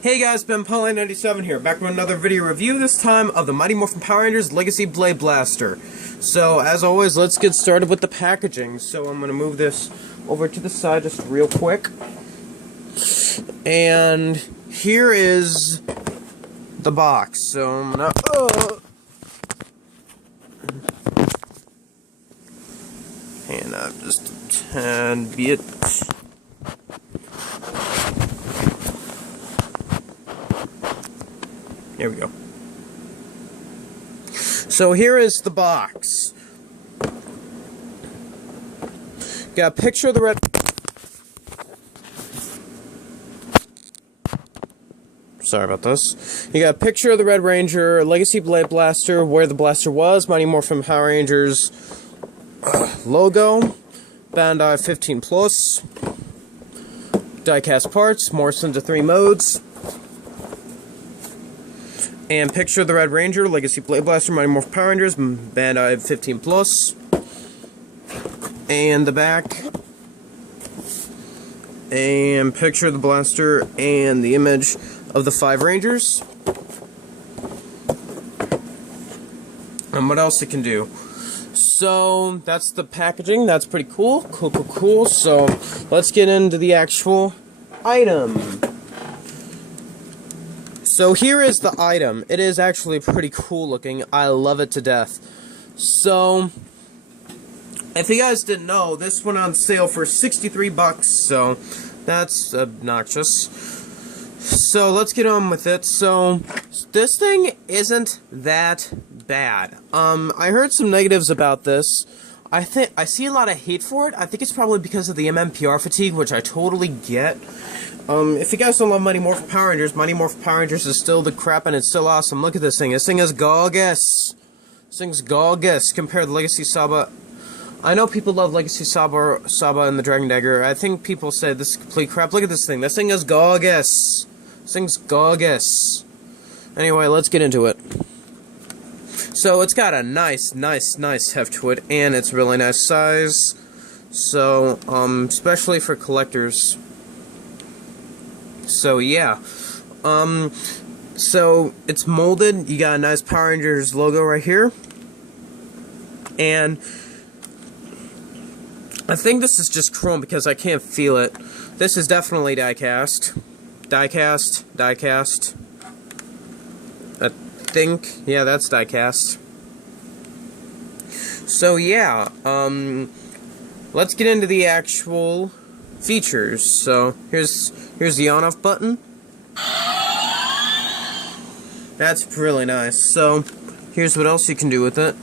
Hey guys, Ben Pauline97 here, back with another video review, this time of the Mighty Morphin Power Rangers Legacy Blade Blaster. So, as always, let's get started with the packaging. So, I'm going to move this over to the side just real quick. And here is the box. So, I'm going to... hand up just a tad bit. There we go. So here is the box. Got a picture of the red... Sorry about this. You got a picture of the Red Ranger, Legacy Blade Blaster, where the blaster was, Mighty Morphin Power Rangers logo, Bandai 15 Plus, die-cast parts, morphed into 3 modes, and picture of the Red Ranger, Legacy Blade Blaster, Mighty Morphin Power Rangers, Bandai 15 Plus, and the back, and picture of the blaster, and the image of the 5 Rangers. And what else it can do? So, that's the packaging. That's pretty cool. Cool. So, let's get into the actual item. So, here is the item. It is actually pretty cool looking. I love it to death. So, if you guys didn't know, this went on sale for 63 bucks. So, that's obnoxious. So, let's get on with it. So, this thing isn't that bad. I heard some negatives about this. I see a lot of hate for it. I think it's probably because of the MMPR fatigue, which I totally get. If you guys don't love Mighty Morphin Power Rangers is still the crap and it's still awesome. Look at this thing. This thing is gorgeous. This thing's gorgeous compared to Legacy Saba. I know people love Legacy Saba and the Dragon Dagger. I think people say this is complete crap. Look at this thing. This thing is gorgeous. This thing's gorgeous. Anyway, let's get into it. So, it's got a nice heft to it, and it's really nice size. So, especially for collectors. So, yeah. So, it's molded. You got a nice Power Rangers logo right here. And I think this is just chrome because I can't feel it. This is definitely die-cast. Die-cast. I think, yeah, that's die-cast. So yeah, let's get into the actual features. So here's the on-off button. That's really nice. So here's what else you can do with it.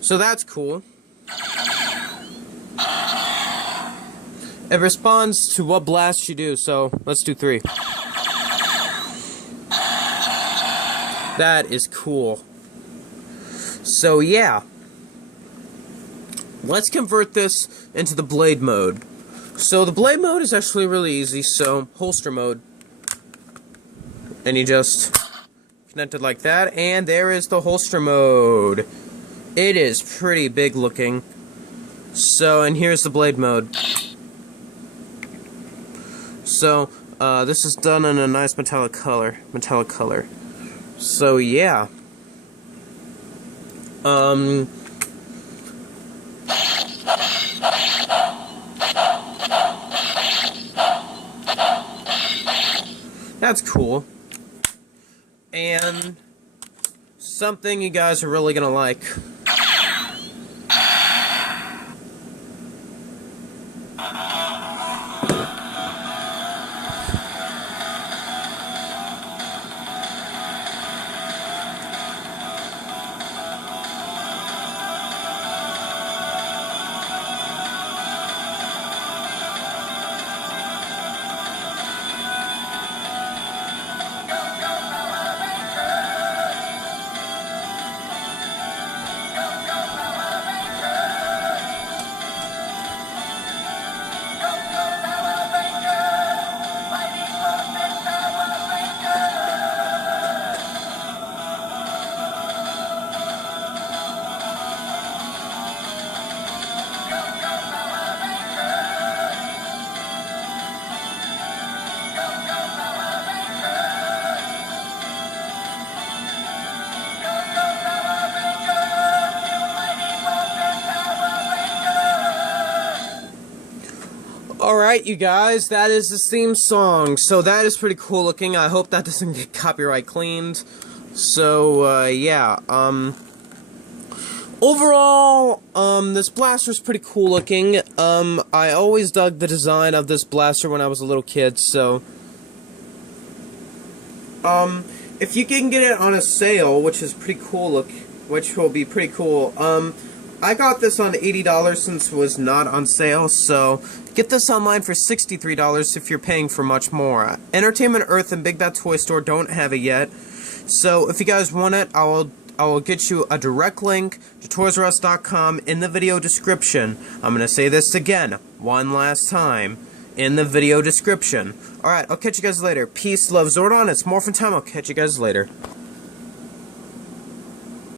So that's cool. It responds to what blast you do, so let's do 3. That is cool. So yeah. Let's convert this into the blade mode. So the blade mode is actually really easy, so holster mode. And you just connect it like that, and there is the holster mode. It is pretty big looking. So, and here's the blade mode. So, this is done in a nice metallic color. So, yeah. That's cool. And something you guys are really gonna like. Alright, you guys, that is the theme song. So that is pretty cool looking. I hope that doesn't get copyright cleaned. So, yeah, overall, this blaster is pretty cool looking. I always dug the design of this blaster when I was a little kid, so, if you can get it on a sale, which is pretty cool which will be pretty cool, I got this on $80 since it was not on sale, so get this online for $63 if you're paying for much more. Entertainment Earth and Big Bad Toy Store don't have it yet, so if you guys want it, I will get you a direct link to ToysRUs.com in the video description. I'm going to say this again, one last time, in the video description. Alright, I'll catch you guys later. Peace, love, Zordon, it's Morphin Time, I'll catch you guys later.